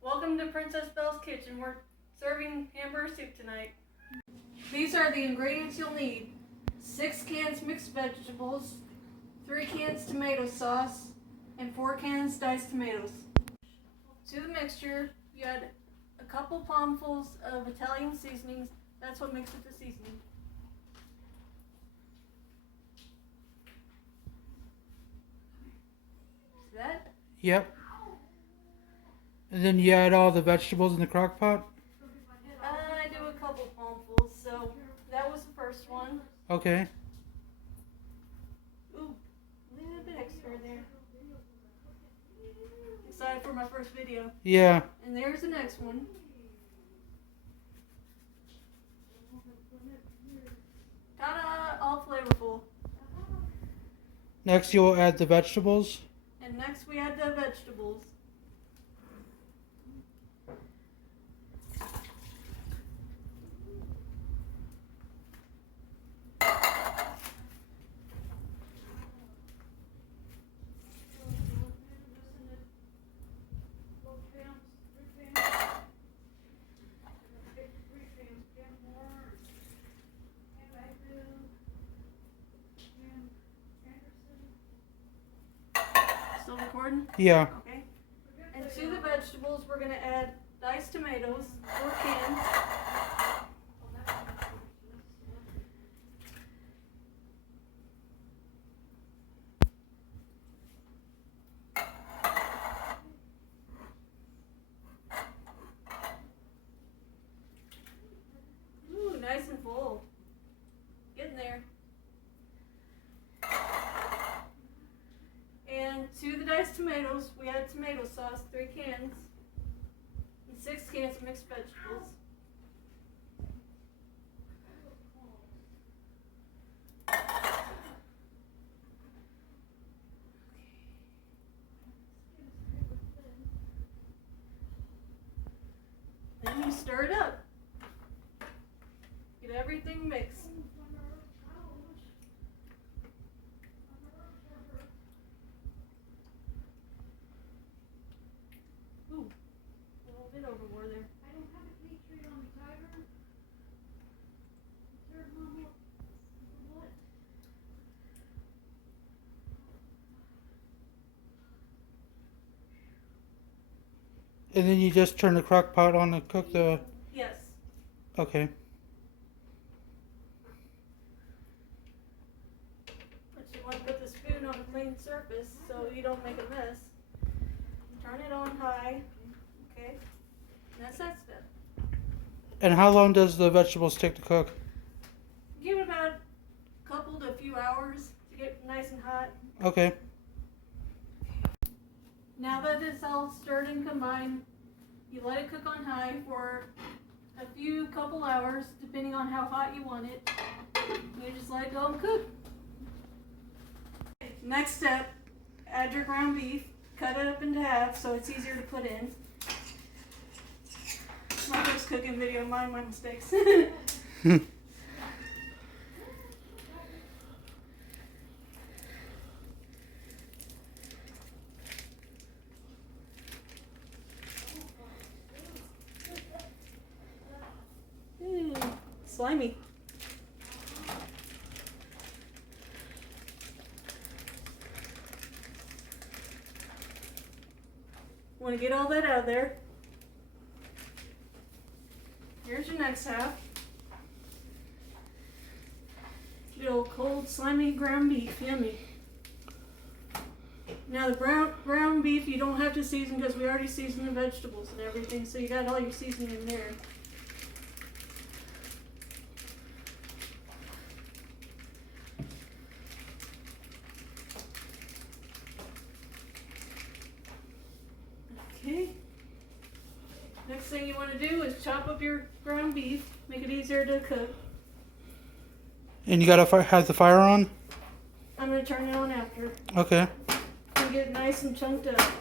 Welcome to Princess Belle's kitchen. We're serving hamburger soup tonight. These are the ingredients you'll need. 6 cans mixed vegetables, 3 cans tomato sauce, and 4 cans diced tomatoes. To the mixture, you add a couple palmfuls of Italian seasonings. That's what makes it the seasoning. See that? Yep. And then you add all the vegetables in the crock pot? I do a couple palmfuls, so that was the first one. Okay. Ooh, a little bit extra there. Excited for my first video. Yeah. And there's the next one. Ta-da! All flavorful. Next you'll add the vegetables. And next we add the vegetables. Still recording? Yeah. Okay. And to the vegetables, we're going to add diced tomatoes, 4 cans. Ooh, nice and full. Getting there. And to the diced tomatoes, we add tomato sauce, 3 cans, and 6 cans of mixed vegetables. Then you stir it up. Get everything mixed. Ooh, a little bit overboard there. I don't have a cake tray on the timer. Turn mom up. What? And then you just turn the crock pot on to cook the... Yes. Okay. But you want to put the spoon on a clean surface so you don't make a mess. Turn it on high. Okay. And that's that step. And how long does the vegetables take to cook? Give it about a couple to a few hours to get nice and hot. Okay. Now that it's all stirred and combined, you let it cook on high for a couple hours, depending on how hot you want it. You just let it go and cook. Next step, add your ground beef. Cut it up into half so it's easier to put in. My first cooking video, mind my mistakes. Slimy. Want to get all that out of there. Here's your next half. Good old cold, slimy ground beef. Yummy. Now the ground beef you don't have to season because we already seasoned the vegetables and everything, so you got all your seasoning in there. Okay. Next thing you want to do is chop up your ground beef, make it easier to cook. And you gotta have the fire on? I'm going to turn it on after. Okay. And get it nice and chunked up.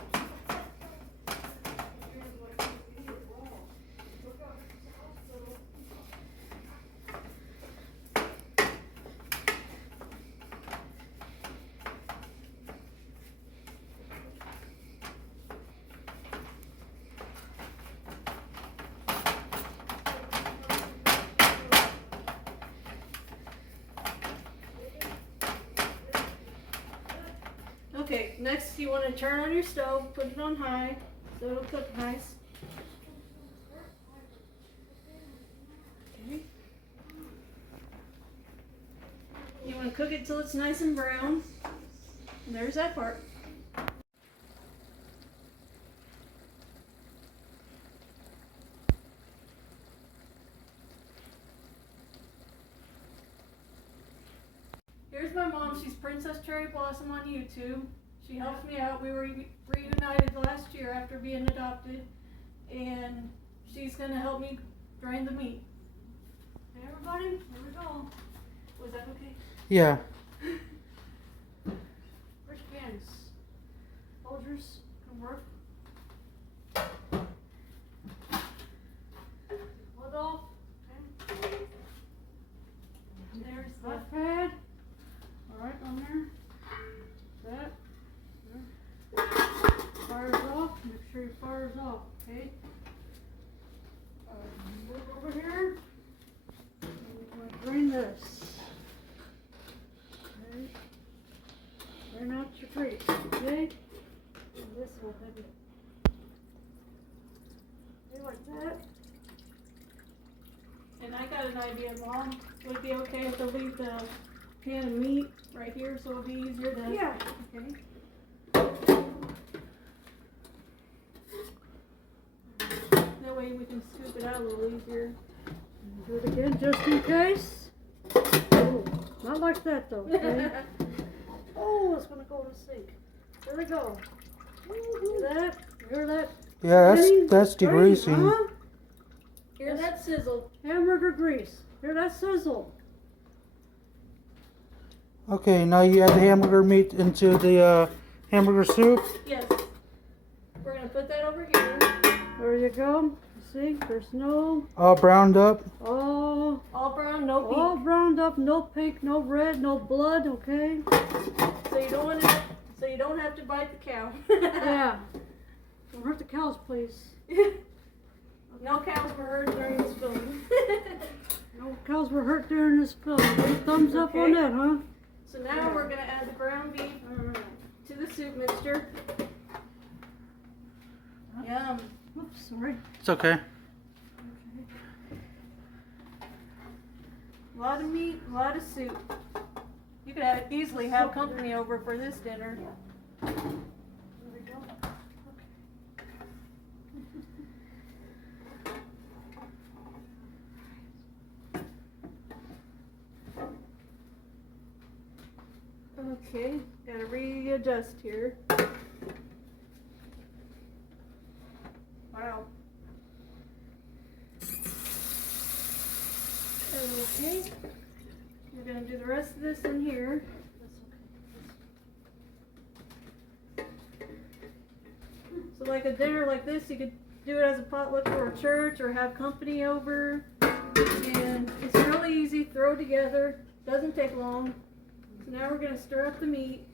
want to turn on your stove, put it on high, so it'll cook nice. Okay. You want to cook it till it's nice and brown. And there's that part. Here's my mom. She's Princess Cherry Blossom on YouTube. She helps me out. We were reunited last year after being adopted, and she's gonna help me drain the meat. Hey everybody, here we go. Was that okay? Yeah. Where's cans? Soldiers, come work. Lid off. Okay. There's that pad. Alright, on there. That. There. Fires off. Make sure your fire's off, okay? Move over here. And we're going to drain this. Okay. Drain out your grease, okay? And this will have it. Okay, like that. And I got an idea, Mom. Would it be okay if I leave the pan of meat right here so it'll be easier to... Yeah. Okay. That way we can scoop it out a little easier. Do it again just in case. Oh, not like that though, okay? Oh, it's gonna go in the sink. There we go. Hear that? Hear that? Yeah, that's Draining, degreasing. huh? Hear that sizzle? Hamburger grease. Hear that sizzle? Okay, now you add the hamburger meat into the hamburger soup. Yes. We're gonna put that over here. There you go. See, there's no... All browned up. All brown, no pink. All browned up, no pink, no red, no blood, okay? So you don't want to... So you don't have to bite the cow. Yeah. Don't hurt the cows, please. No cows were hurt during this filming. No cows were hurt during this film. Thumbs up on that, huh? So now we're going to add the ground beef to the soup mixture. Yum. Oops, sorry. It's okay. A lot of meat, a lot of soup. You could easily have company over for this dinner. There we go. Okay, gotta readjust here. Wow. Okay, we're gonna do the rest of this in here. So like a dinner like this, you could do it as a potluck for a church or have company over. And it's really easy, throw together, doesn't take long. So now we're gonna stir up the meat.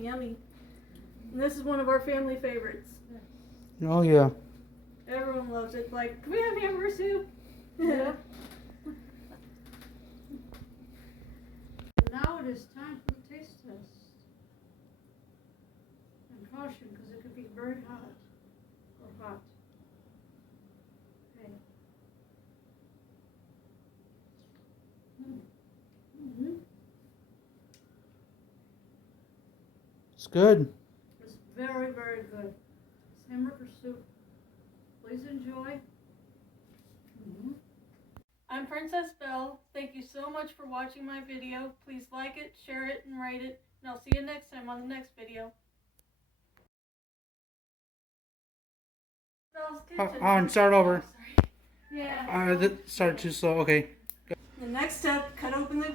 Yummy. And this is one of our family favorites. Oh yeah. Everyone loves it. Like, can we have hamburger soup? Yeah. Now it is time for the taste test. And caution, because it could be very hot or hot. Okay. Mm-hmm. It's good. It's very, very good. It's hamburger soup. Please enjoy. Mm-hmm. I'm Princess Belle. Thank you so much for watching my video. Please like it, share it, and rate it. And I'll see you next time on the next video. Belle's Kitchen. And start over. Oh, sorry. Yeah. That started too slow. Okay. The next step, cut open the